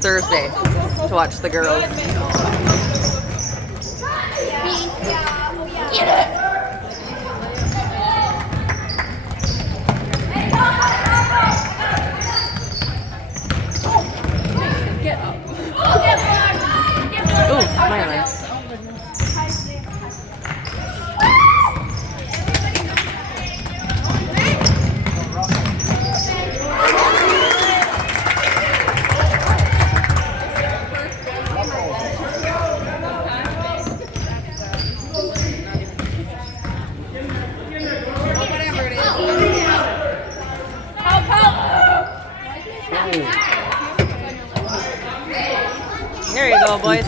Thursday to watch the girls. Get it! Ooh, Mylan. There you go, boys.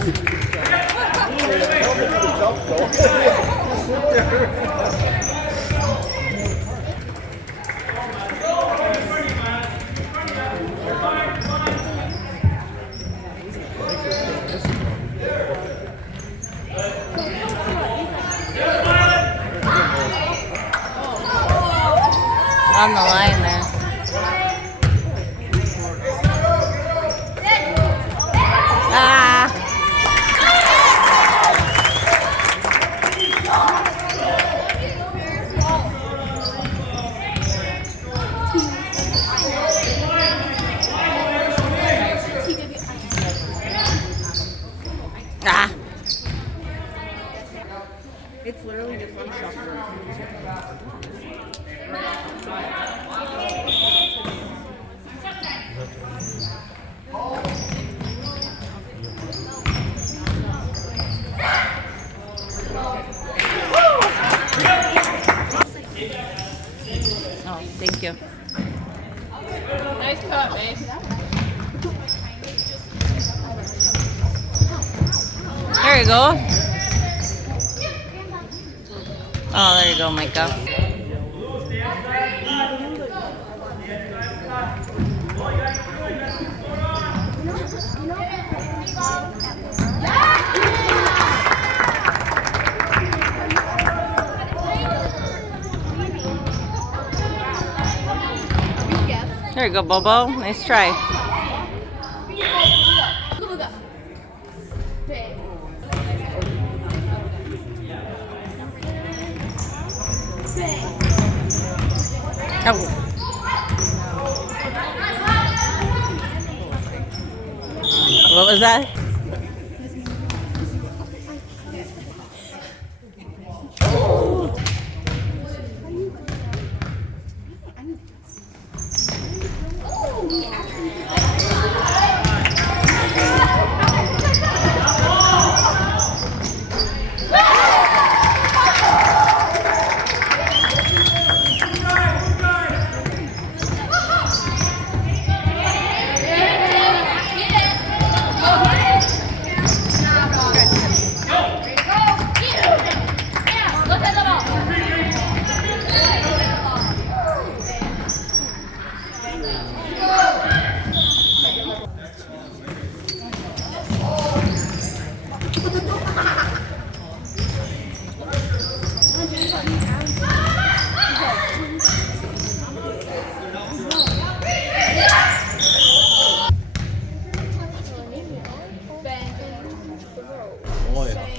On the line there. Ah! Ah! It's literally just one shot. Oh, thank you. Nice cut, Mace. There you go. Oh, there you go, Micah. There you go, Bobo. Nice try. Oh. What was that?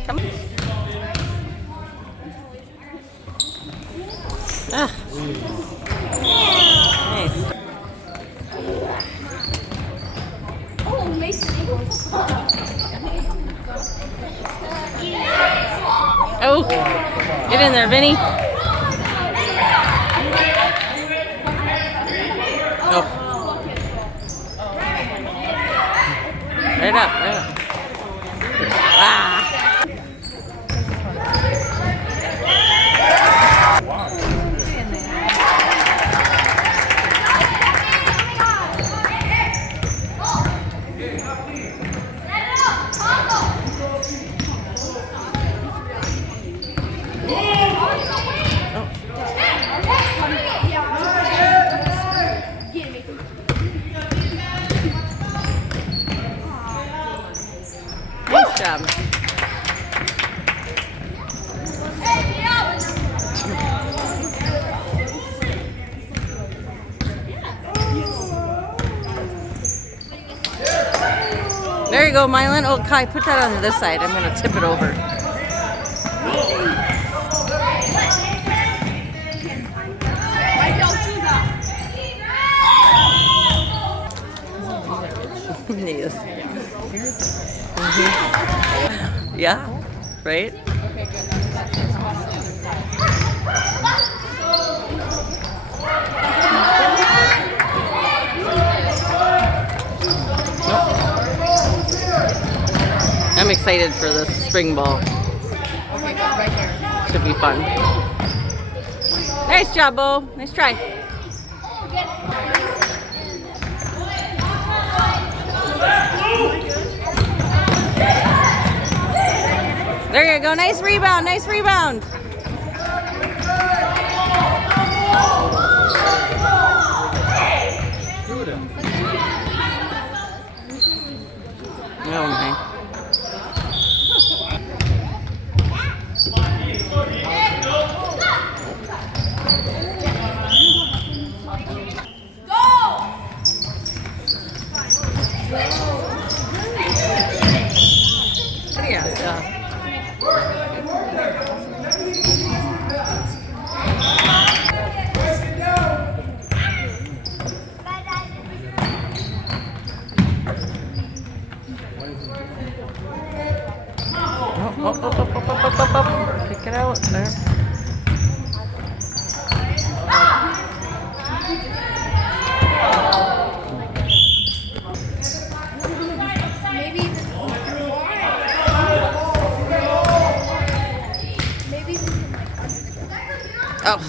Come on. Ah. Nice. Oh, Mason. Oh, get in there, Vinny. Oh. Right up, right up. Ah. Nice job. There you go, Mylan. Oh, Kai, put that on this side. I'm going to tip it over. Yes. Mhm. Yeah, right? I'm excited for this spring ball. Should be fun. Nice job, Bo. Nice try. There you go. Nice rebound. Nice rebound. Oh my. Up. Kick it out. There. Oh. Up.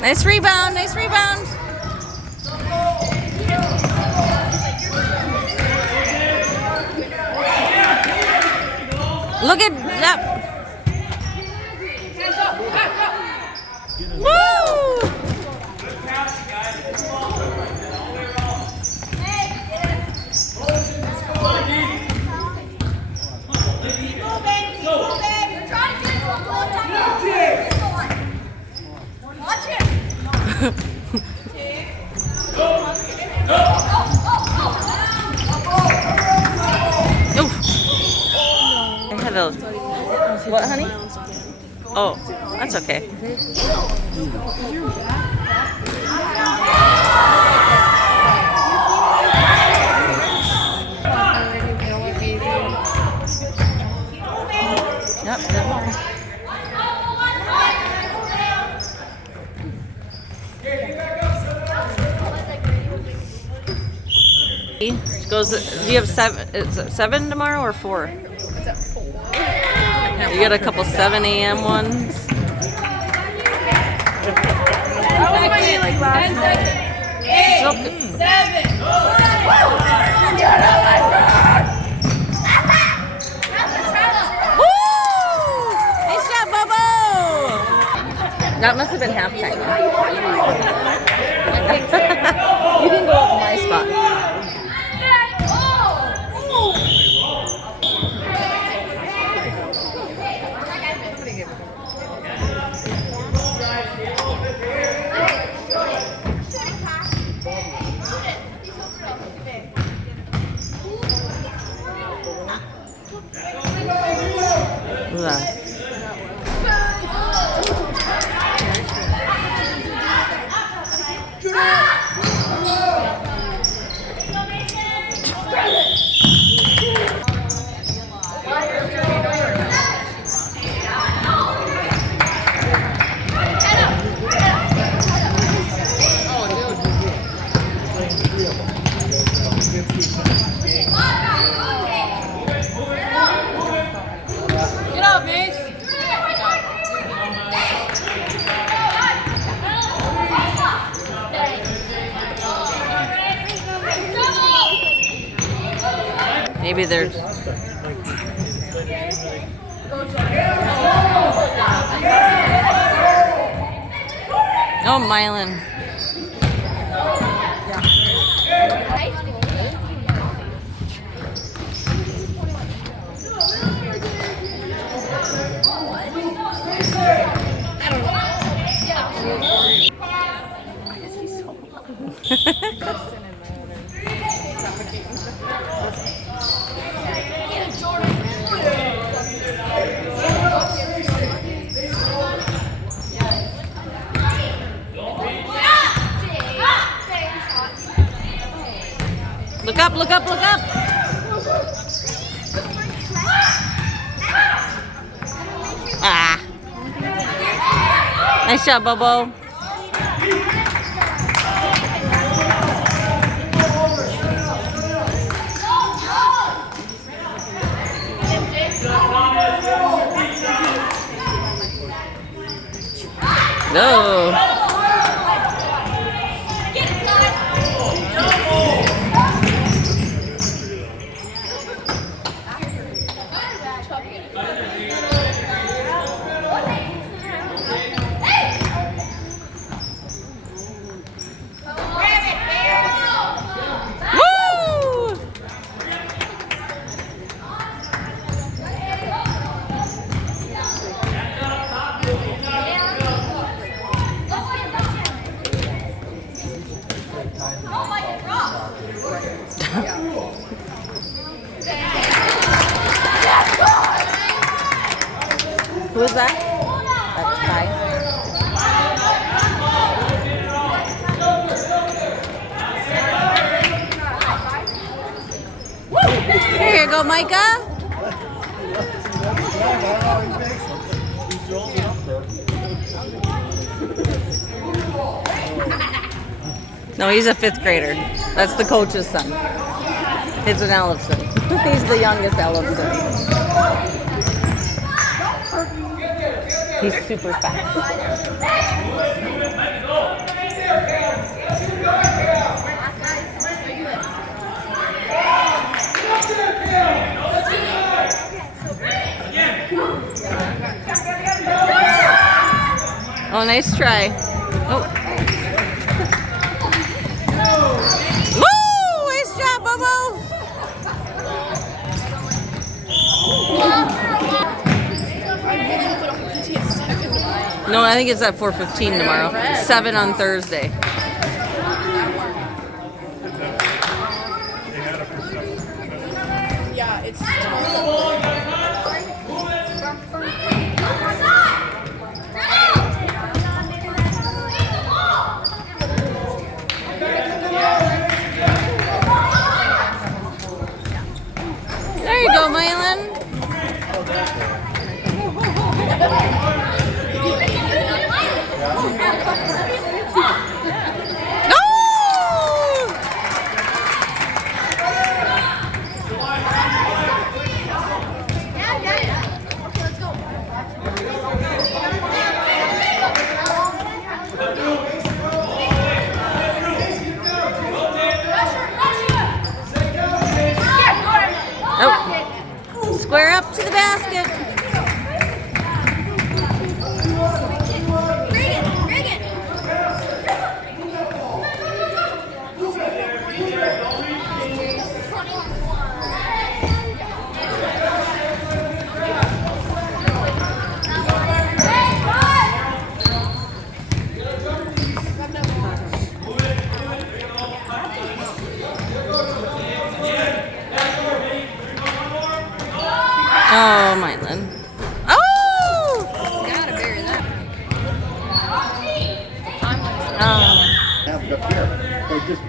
Nice rebound, nice rebound. Look at that. Woo! What, honey? Oh, that's okay. Yep. Goes. Do you have 7? Is it 7 tomorrow or 4? It's at 4. You got a couple 7 a.m. ones. That was my like last night. 8, 7. Woo! Nice job, Bobo! That must have been halftime. You can go up my spot. Get up, Mace. Maybe they're. Oh, Mylan. Look up, look up, look up. Ah. Nice job, Bobo. No. Who's that? That's Ty. Here you go, Micah. No, he's a 5th grader. That's the coach's son. It's an Ellefson. He's the youngest Ellefson. He's super fast. Oh, nice try. Oh. Woo! Nice job, Bobo! No, I think it's at 4:15 tomorrow. 7 on Thursday. Yeah, it's There you go, Mylan. Oh, square up to the basket. Oh, Mylan. Oh! gotta bury that. Have it up here. So just,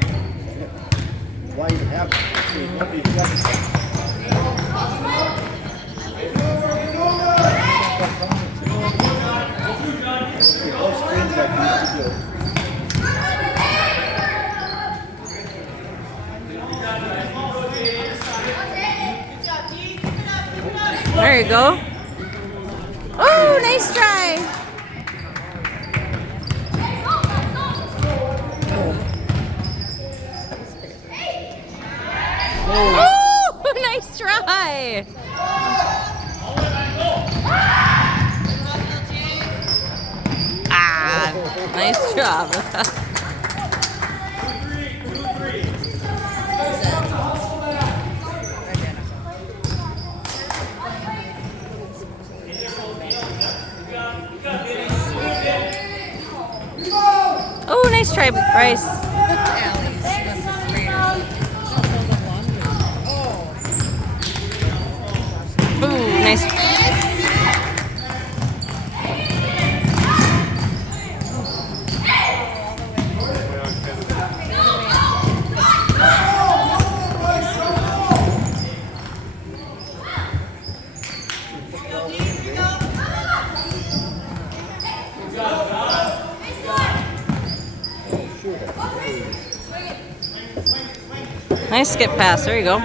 why even have it? See, nobody's got it. Those screens like these to do. There you go. Oh, nice try. Oh, nice Nice try. Ah, nice job. Oh, nice try, Bryce. Ooh, nice. Nice skip pass. There you go.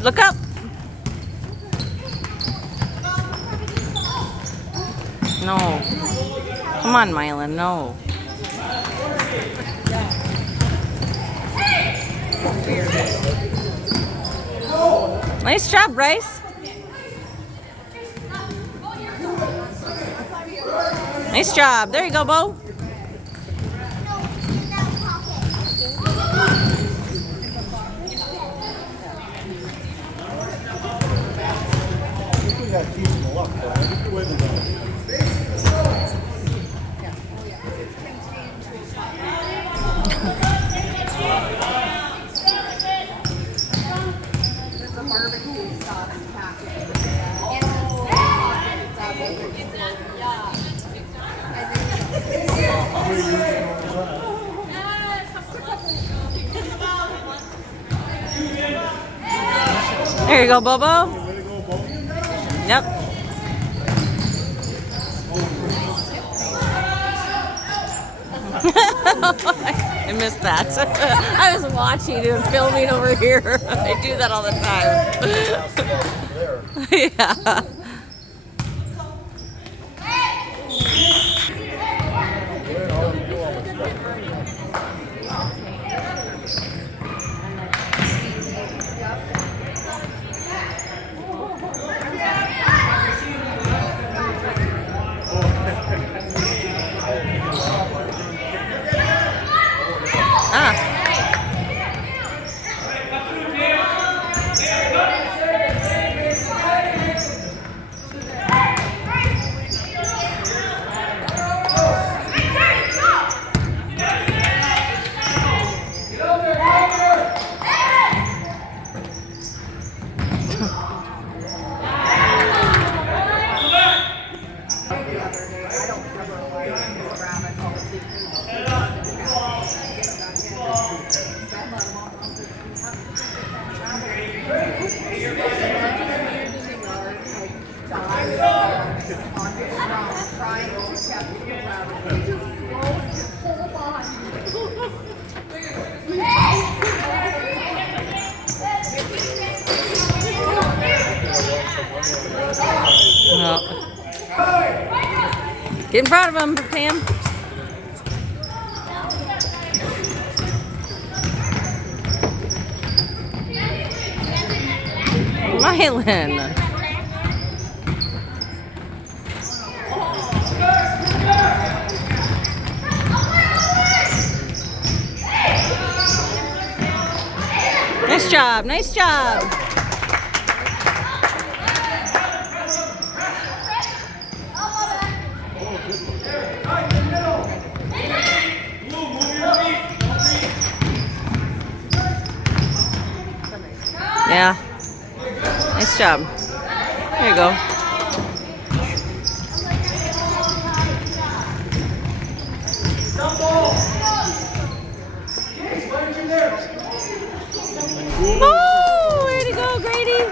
Look up. No. Come on, Mylan. No. Nice job, Bryce. Nice job. There you go, Bo. We got decent luck, though. Look the way they're going. There's a barbecue sauce package. There you go, Bobo. Yep. I missed that. I was watching and filming over here. I do that all the time. Yeah. Get in front of him, Pam. Mylan. Nice job, nice job. Yeah. Nice job. There you go. Oh, way to go, Grady.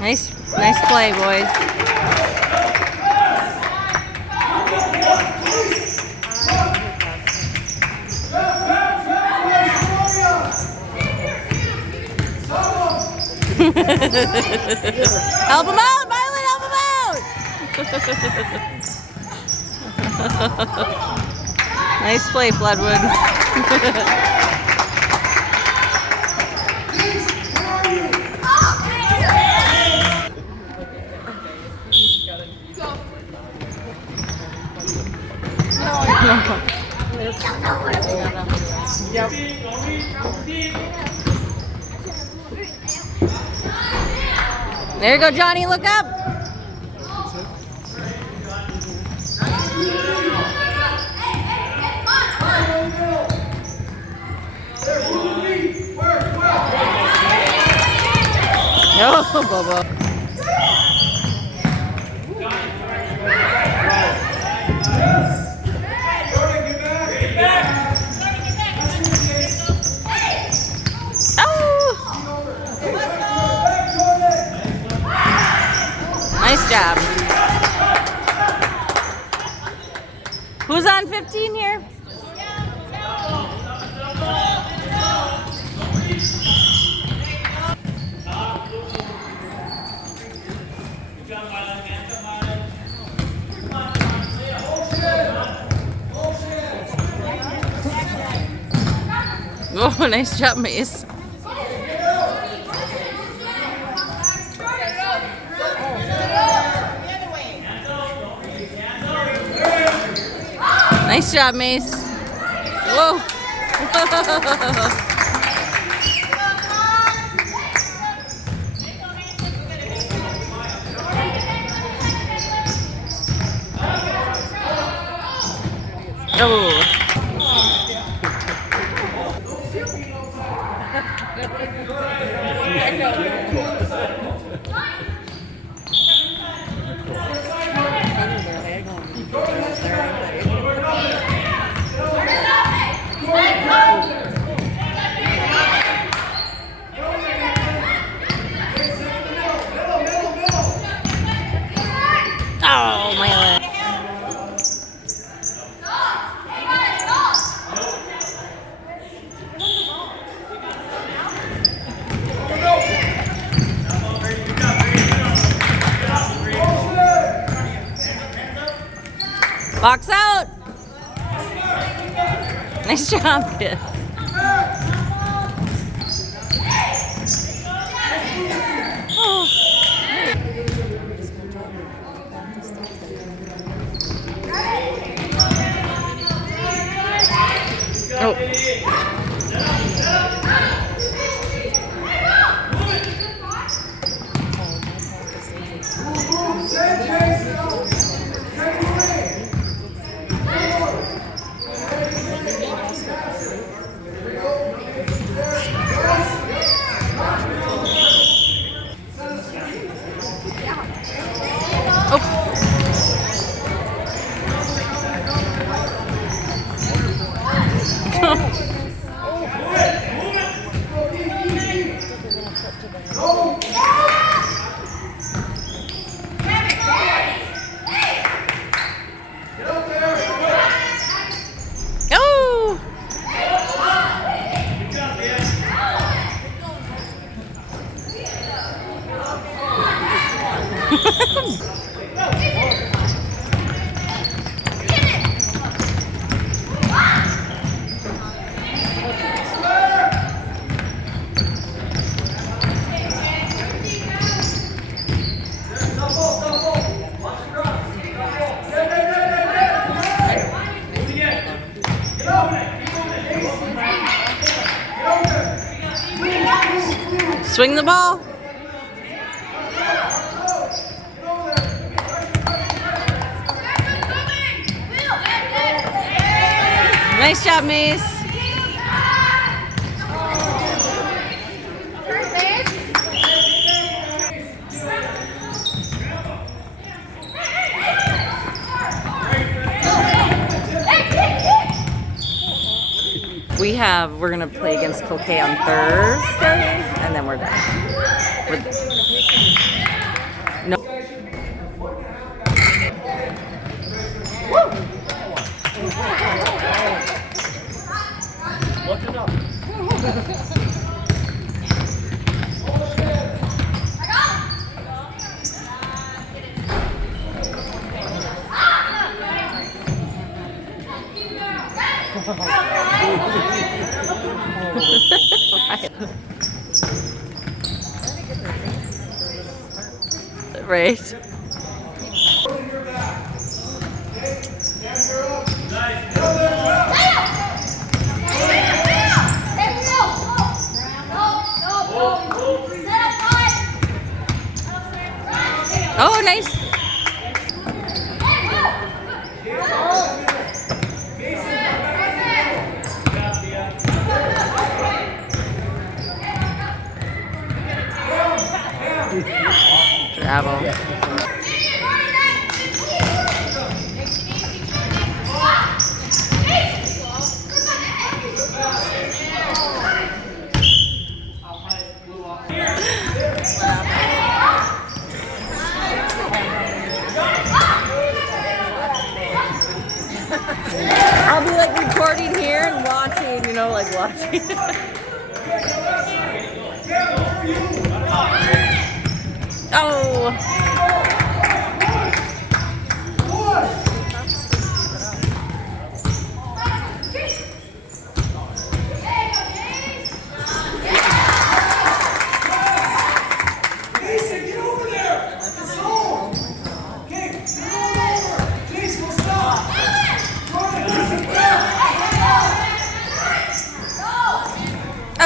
Nice Nice play, boys. Help him out, Violet, help him out! Nice play, Floodwood. There you go, Johnny, look up. No, Bobo. Nice job. Who's on 15 here? Oh, nice job, Mace. Nice job, Mace. Whoa. Oh. Oh, my leg. Box out. Nice job, kids. Oh. Swing the ball. Nice job, Mace. We're gonna play against Cloquet on Thursday, and then we're done. Right. Oh, nice. Travel. I'll be like recording here and watching, you know, like watching. Oh.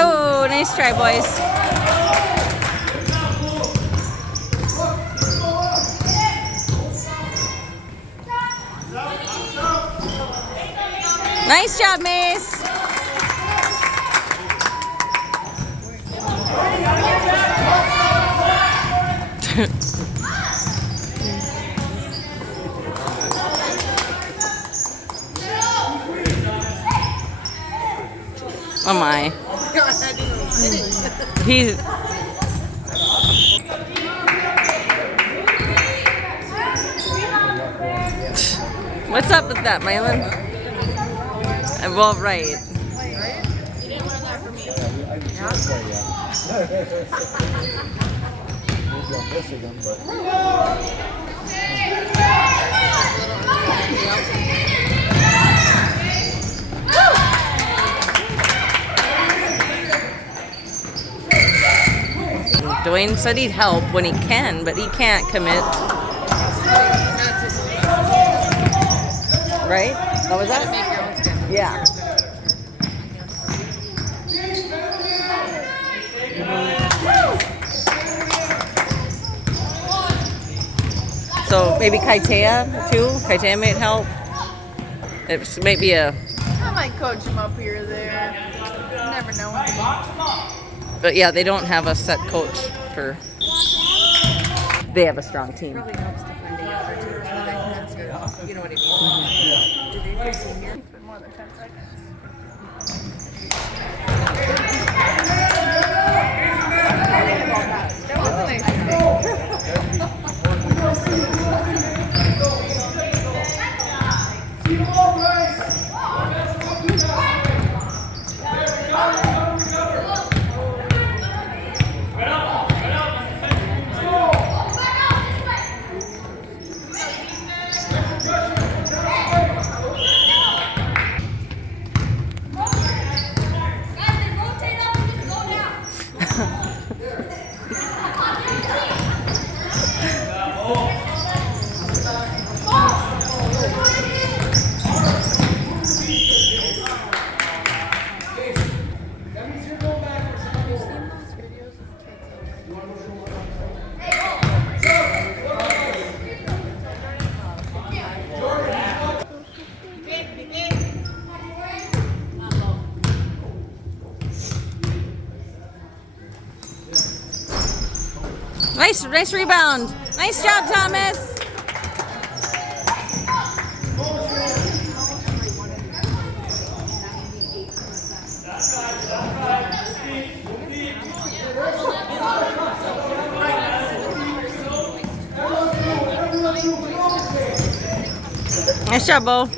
Oh, nice try, boys. Nice job, Mace. Oh my. He's What's up with that, Mylon? Well, right. You didn't learn that from me. Dwayne said he'd help when he can, but he can't commit. Right? What was that? Make your own schedule. Yeah. So maybe Kaitea too? Kaitea might help. It might be a... I might coach him up here or there. You never know. But yeah, they don't have a set coach for... They have a strong team. Probably helps to find a younger team so that I can answer. You know what I mean? Do they do senior? For more than 10 seconds. That was a nice thing. Nice rebound. Nice job, Thomas. Nice job, Bo.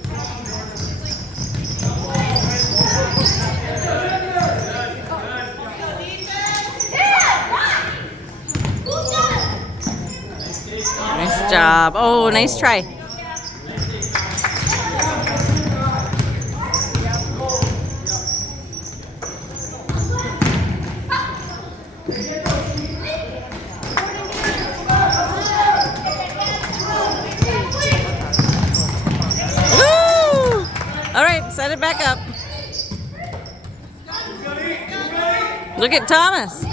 Nice job. Oh, nice try. set it back up. Look at Thomas.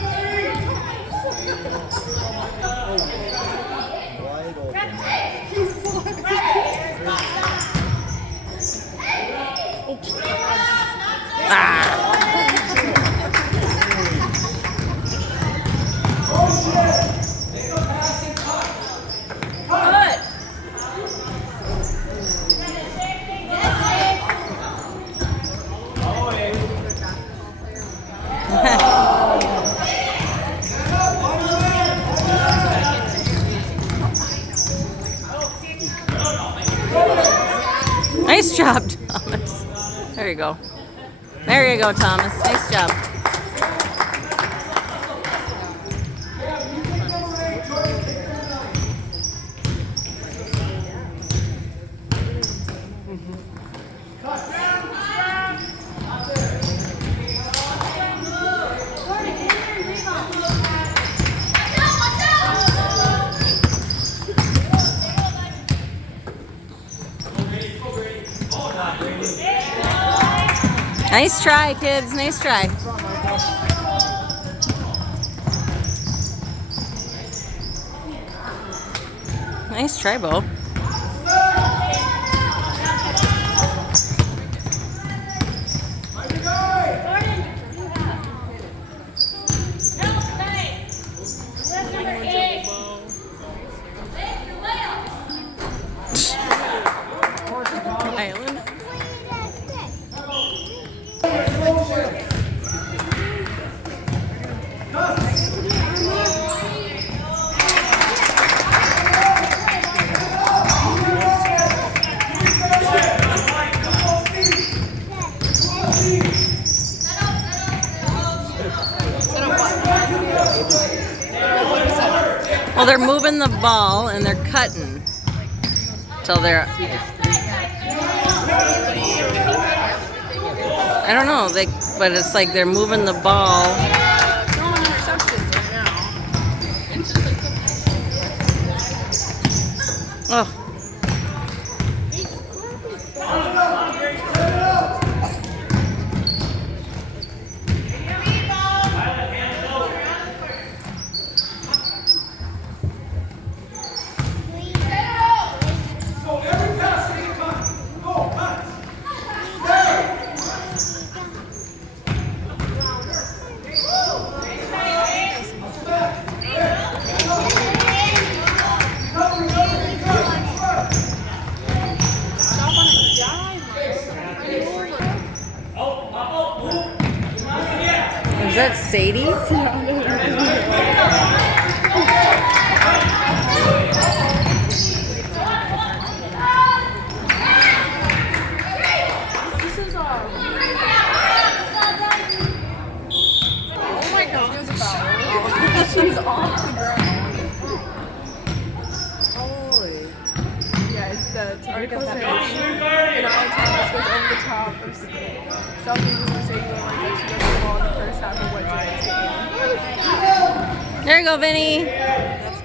Wide open. Nice job, Thomas. There you go. There you go, Thomas. Nice job. Nice try, kids. Nice try. Nice try, Bo. Island. Well, they're moving the ball and they're cutting till they're. I don't know, but it's like they're moving the ball. Oh. Is that Sadie? Oh my god. She's off the ground. Holy. Yeah, it's the typical pitch. And all Thomas goes over the top of Southeast mistake when like she gets the ball in the first half of what Giants game. There you go, Vinny. That's